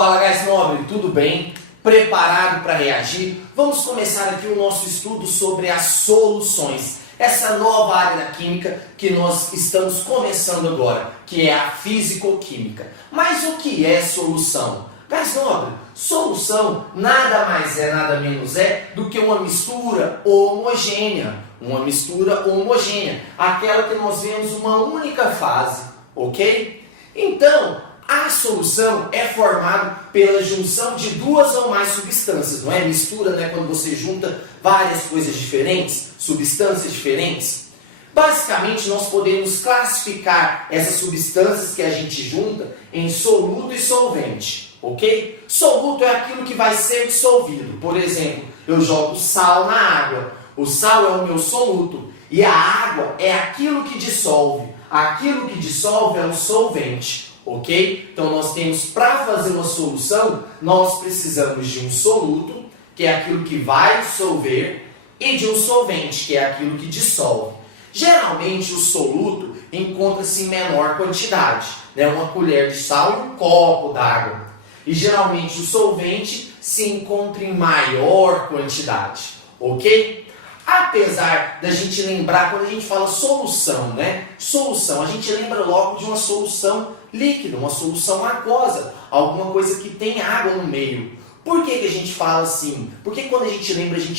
Fala, guys nobre, tudo bem? Preparado para reagir? Vamos começar aqui o nosso estudo sobre as soluções. Essa nova área da química que nós estamos começando agora, que é a físico-química. Mas o que é solução? Guys nobre, solução nada mais é, nada menos é do que uma mistura homogênea. Uma mistura homogênea, aquela que nós vemos uma única fase, ok? Então, a solução é formada pela junção de duas ou mais substâncias, não é? Mistura, né? Quando você junta várias coisas diferentes, substâncias diferentes. Basicamente, nós podemos classificar essas substâncias que a gente junta em soluto e solvente, ok? Soluto é aquilo que vai ser dissolvido. Por exemplo, eu jogo sal na água. O sal é o meu soluto e a água é aquilo que dissolve. Aquilo que dissolve é o solvente. Ok? Então nós temos, para fazer uma solução, nós precisamos de um soluto, que é aquilo que vai dissolver, e de um solvente, que é aquilo que dissolve. Geralmente o soluto encontra-se em menor quantidade, né? Uma colher de sal e um copo d'água. E geralmente o solvente se encontra em maior quantidade. Ok? Apesar da gente lembrar, quando a gente fala solução, né? Solução, a gente lembra logo de uma solução líquida, uma solução aquosa, alguma coisa que tem água no meio. Por que a gente fala assim? Porque quando a gente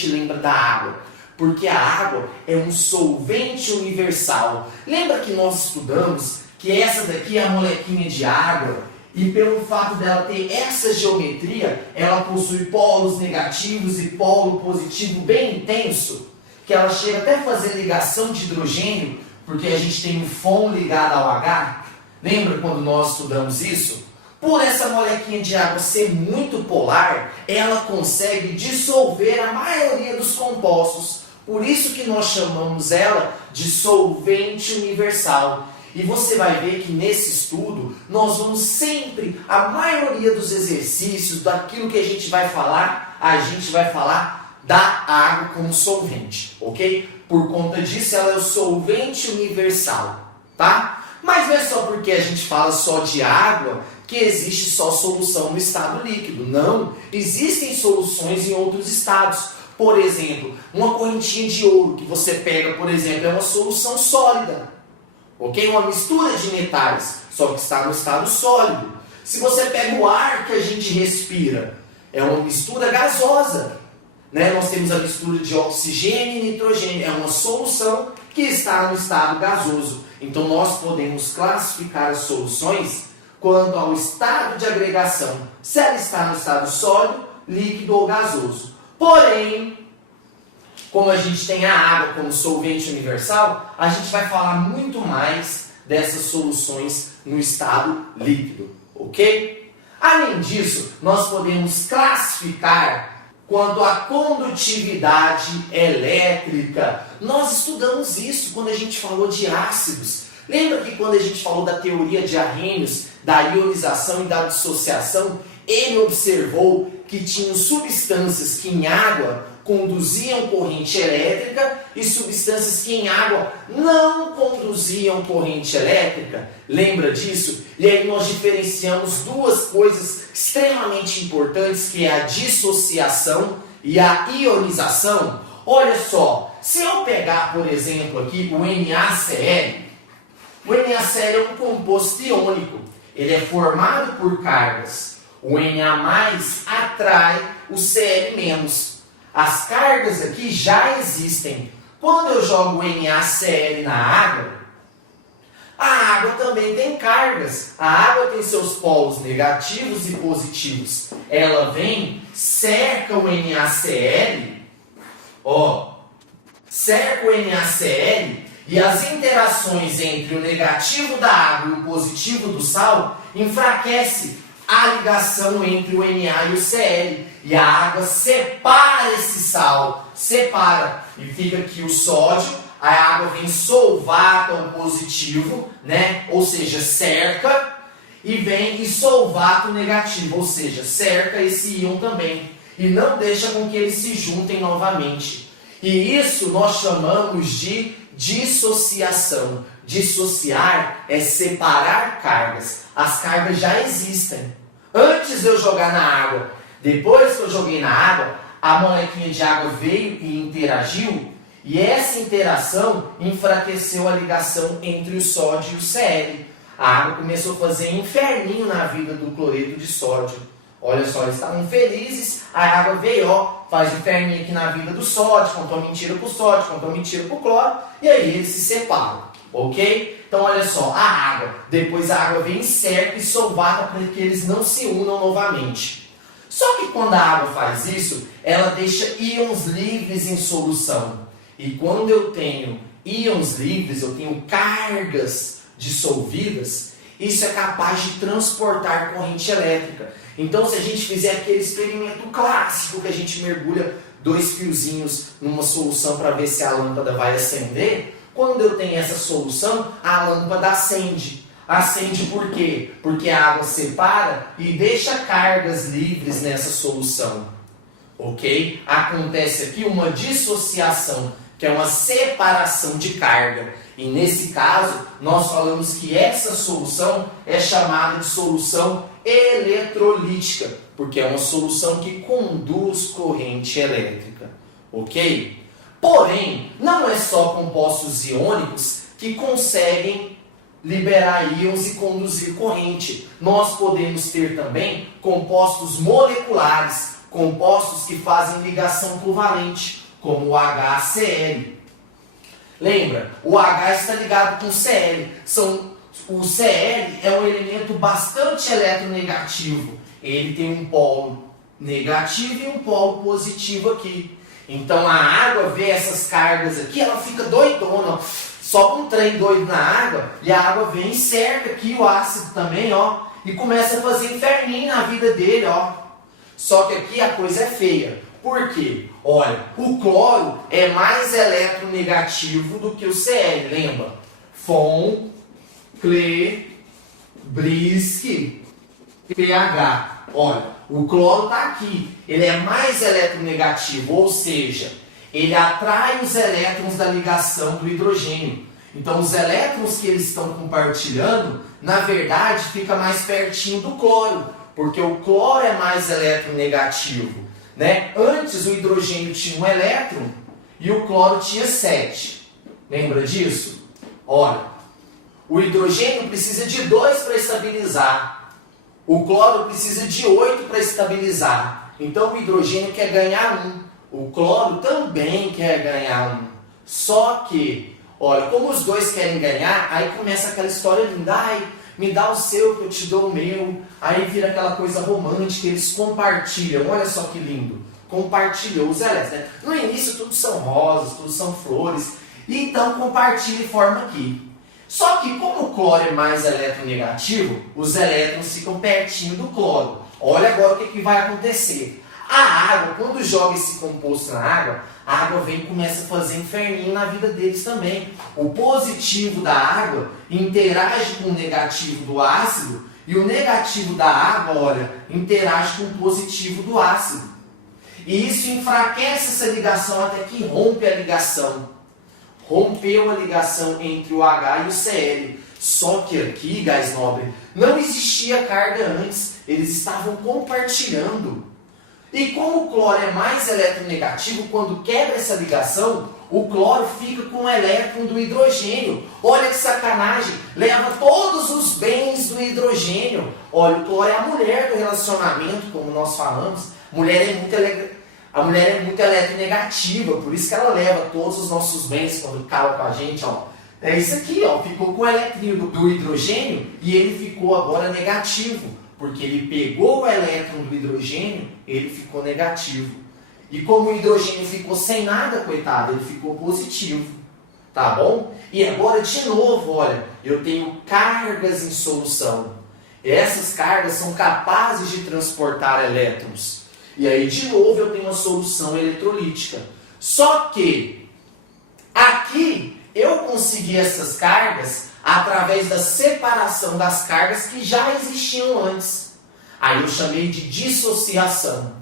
lembra da água. Porque a água é um solvente universal. Lembra que nós estudamos que essa daqui é a molequinha de água? E pelo fato dela ter essa geometria, ela possui polos negativos e polo positivo bem intenso, que ela chega até a fazer ligação de hidrogênio, porque a gente tem um FON ligado ao H. Lembra quando nós estudamos isso? Por essa molequinha de água ser muito polar, ela consegue dissolver a maioria dos compostos. Por isso que nós chamamos ela de solvente universal. E você vai ver que nesse estudo, nós vamos sempre, a maioria dos exercícios, daquilo que a gente vai falar da água como solvente, ok? Por conta disso, ela é o solvente universal, tá? Mas não é só porque a gente fala só de água que existe só solução no estado líquido. Não, existem soluções em outros estados. Por exemplo, uma correntinha de ouro que você pega, por exemplo, é uma solução sólida. Ok? Uma mistura de metais, só que está no estado sólido. Se você pega o ar que a gente respira, é uma mistura gasosa. Né? Nós temos a mistura de oxigênio e nitrogênio. É uma solução que está no estado gasoso. Então nós podemos classificar as soluções quanto ao estado de agregação. Se ela está no estado sólido, líquido ou gasoso. Porém, como a gente tem a água como solvente universal, a gente vai falar muito mais dessas soluções no estado líquido, ok? Além disso, nós podemos classificar quanto à condutividade elétrica. Nós estudamos isso quando a gente falou de ácidos. Lembra que quando a gente falou da teoria de Arrhenius, da ionização e da dissociação, ele observou que tinham substâncias que em água conduziam corrente elétrica e substâncias que em água não conduziam corrente elétrica. Lembra disso? E aí nós diferenciamos duas coisas extremamente importantes, que é a dissociação e a ionização. Olha só, se eu pegar, por exemplo, aqui o NaCl, o NaCl é um composto iônico. Ele é formado por cargas. O Na+ atrai o Cl-. As cargas aqui já existem. Quando eu jogo o NaCl na água, a água também tem cargas. A água tem seus polos negativos e positivos. Ela vem, cerca o NaCl, cerca o NaCl, e as interações entre o negativo da água e o positivo do sal enfraquece a ligação entre o Na e o Cl. E a água separa esse sal, separa, e fica aqui o sódio, a água vem solvata o positivo, né? Ou seja, cerca, e vem e solvata o negativo, ou seja, cerca esse íon também, e não deixa com que eles se juntem novamente. E isso nós chamamos de dissociação. Dissociar é separar cargas. As cargas já existem. Antes de eu jogar na água, depois que eu joguei na água, a molequinha de água veio e interagiu, e essa interação enfraqueceu a ligação entre o sódio e o Cl. A água começou a fazer inferninho na vida do cloreto de sódio. Olha só, eles estavam felizes, a água veio, ó, faz inferninho aqui na vida do sódio, contou mentira pro sódio, contou mentira pro cloro, e aí eles se separam, ok? Então olha só, a água, depois a água vem em cerca e solvata para que eles não se unam novamente. Só que quando a água faz isso, ela deixa íons livres em solução. E quando eu tenho íons livres, eu tenho cargas dissolvidas, isso é capaz de transportar corrente elétrica. Então, se a gente fizer aquele experimento clássico que a gente mergulha 2 fiozinhos numa solução para ver se a lâmpada vai acender, quando eu tenho essa solução, a lâmpada acende. Acende por quê? Porque a água separa e deixa cargas livres nessa solução. Ok? Acontece aqui uma dissociação, que é uma separação de carga. E nesse caso, nós falamos que essa solução é chamada de solução eletrolítica, porque é uma solução que conduz corrente elétrica. Ok? Porém, não é só compostos iônicos que conseguem liberar íons e conduzir corrente. Nós podemos ter também compostos moleculares, compostos que fazem ligação covalente, como o HCl. Lembra, o H está ligado com o Cl. O Cl é um elemento bastante eletronegativo. Ele tem um polo negativo e um polo positivo aqui. Então a água vê essas cargas aqui, ela fica doidona, ó. Sobe um trem doido na água e a água vem e cerca aqui o ácido também, ó, e começa a fazer inferninho na vida dele, ó. Só que aqui a coisa é feia. Por quê? Olha, o cloro é mais eletronegativo do que o Cl, lembra? Von, Cle, Brisk, pH. Olha, o cloro está aqui. Ele é mais eletronegativo, ou seja, ele atrai os elétrons da ligação do hidrogênio. Então, os elétrons que eles estão compartilhando, na verdade, fica mais pertinho do cloro, porque o cloro é mais eletronegativo, né? Antes, o hidrogênio tinha um elétron e o cloro tinha 7. Lembra disso? Olha, o hidrogênio precisa de 2 para estabilizar. O cloro precisa de 8 para estabilizar. Então, o hidrogênio quer ganhar 1. O cloro também quer ganhar 1. Só que, olha, como os dois querem ganhar, aí começa aquela história linda. Ai, me dá o seu que eu te dou o meu. Aí vira aquela coisa romântica, eles compartilham. Olha só que lindo. Compartilhou os elétrons, né? No início tudo são rosas, tudo são flores. E então compartilha e forma aqui. Só que como o cloro é mais eletronegativo, os elétrons ficam pertinho do cloro. Olha agora o que vai acontecer. A água, quando joga esse composto na água, a água vem e começa a fazer inferninho na vida deles também. O positivo da água interage com o negativo do ácido e o negativo da água, olha, interage com o positivo do ácido. E isso enfraquece essa ligação até que rompe a ligação. Rompeu a ligação entre o H e o Cl. Só que aqui, gás nobre, não existia carga antes. Eles estavam compartilhando. E como o cloro é mais eletronegativo, quando quebra essa ligação, o cloro fica com o elétron do hidrogênio. Olha que sacanagem, leva todos os bens do hidrogênio. Olha, o cloro é a mulher do relacionamento, como nós falamos. A mulher é muito eletronegativa, por isso que ela leva todos os nossos bens quando cala com a gente, ó. É isso aqui, ó, ficou com o eletrinho do hidrogênio e ele ficou agora negativo. Porque ele pegou o elétron do hidrogênio, ele ficou negativo. E como o hidrogênio ficou sem nada, coitado, ele ficou positivo. Tá bom? E agora, de novo, olha, eu tenho cargas em solução. Essas cargas são capazes de transportar elétrons. E aí, de novo, eu tenho uma solução eletrolítica. Só que, aqui, eu consegui essas cargas através da separação das cargas que já existiam antes. Aí eu chamei de dissociação.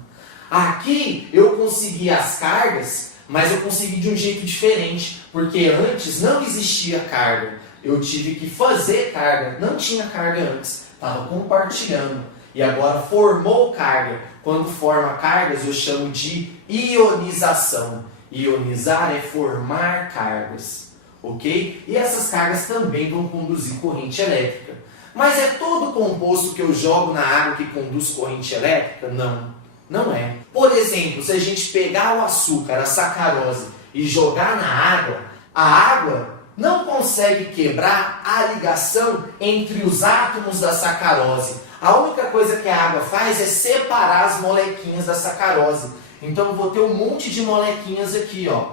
Aqui eu consegui as cargas, mas eu consegui de um jeito diferente, porque antes não existia carga. Eu tive que fazer carga, não tinha carga antes, estava compartilhando. e agora formou carga. Quando forma cargas eu chamo de ionização. Ionizar é formar cargas, ok? E essas cargas também vão conduzir corrente elétrica. Mas é todo composto que eu jogo na água que conduz corrente elétrica? Não, não é. Por exemplo, se a gente pegar o açúcar, a sacarose, e jogar na água, a água não consegue quebrar a ligação entre os átomos da sacarose. A única coisa que a água faz é separar as molequinhas da sacarose. Então eu vou ter um monte de molequinhas aqui, ó.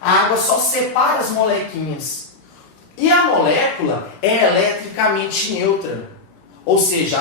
A água só separa as molequinhas. E a molécula é eletricamente neutra. Ou seja,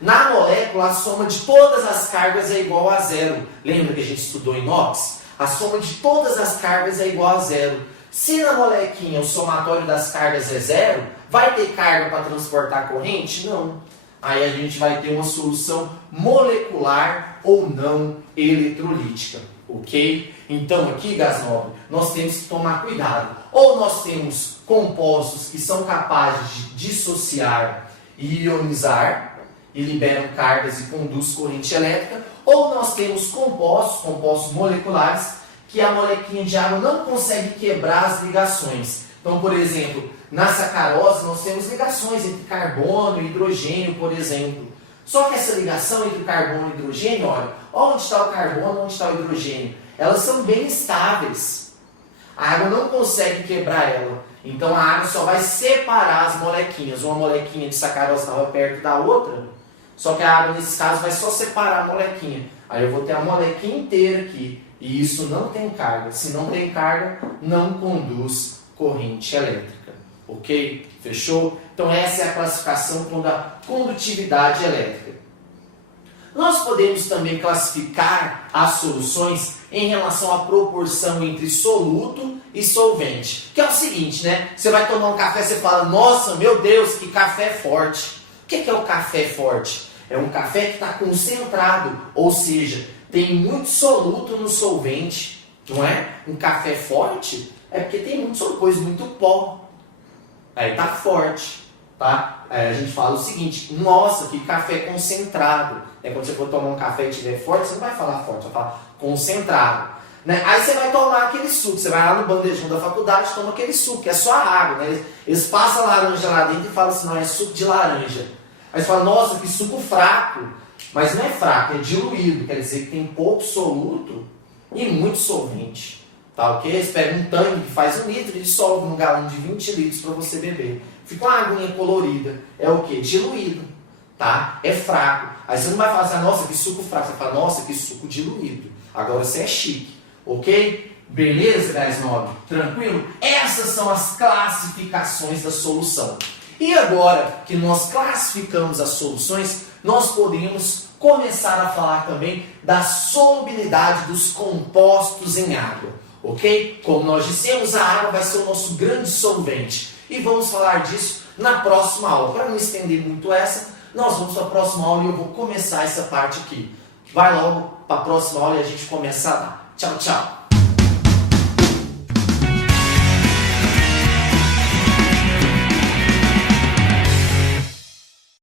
na molécula a soma de todas as cargas é igual a zero. Lembra que a gente estudou inox? A soma de todas as cargas é igual a zero. Se na molequinha o somatório das cargas é zero, vai ter carga para transportar corrente? Não. Aí a gente vai ter uma solução molecular ou não eletrolítica, ok? Então aqui, gás nobre, nós temos que tomar cuidado. Ou nós temos compostos que são capazes de dissociar e ionizar e liberam cargas e conduz corrente elétrica, ou nós temos compostos moleculares, que a molequinha de água não consegue quebrar as ligações. Então, por exemplo, na sacarose nós temos ligações entre carbono e hidrogênio, por exemplo. Só que essa ligação entre carbono e hidrogênio, olha, onde está o carbono, onde está o hidrogênio? Elas são bem estáveis. A água não consegue quebrar ela. Então a água só vai separar as molequinhas. Uma molequinha de sacarose estava perto da outra, só que a água nesse caso vai só separar a molequinha. Aí eu vou ter a molequinha inteira aqui. E isso não tem carga. Se não tem carga, não conduz corrente elétrica. Ok? Fechou? Então essa é a classificação da condutividade elétrica. Nós podemos também classificar as soluções em relação à proporção entre soluto e solvente. Que é o seguinte, né? Você vai tomar um café e você fala, nossa, meu Deus, que café forte. O que é o café forte? É um café que está concentrado, ou seja, tem muito soluto no solvente, não é? Um café forte é porque tem muito soluto, muito pó. Aí está forte, tá? Aí a gente fala o seguinte, nossa, que café concentrado. Quando você for tomar um café e estiver forte, você não vai falar forte, vai falar concentrado. Né? Aí você vai tomar aquele suco, você vai lá no bandejão da faculdade e toma aquele suco, que é só a água. Né? Eles passam a laranja lá dentro e falam assim, não, é suco de laranja. Aí você fala, nossa, que suco fraco. Mas não é fraco, é diluído, quer dizer que tem pouco soluto e muito solvente. Tá, ok? Eles pegam um tanque que faz 1 litro e dissolvem num galão de 20 litros para você beber. Fica uma aguinha colorida. É o que? Diluído. Tá? É fraco. Aí você não vai falar assim, nossa, que suco fraco. Você fala, nossa, que suco diluído. Agora você é chique. Ok? Beleza, gás nobre? Tranquilo? Essas são as classificações da solução. E agora que nós classificamos as soluções, nós podemos começar a falar também da solubilidade dos compostos em água. Ok? Como nós dissemos, a água vai ser o nosso grande solvente. E vamos falar disso na próxima aula. Para não estender muito essa, nós vamos para a próxima aula e eu vou começar essa parte aqui. Vai logo para a próxima aula e a gente começa lá. Tchau, tchau!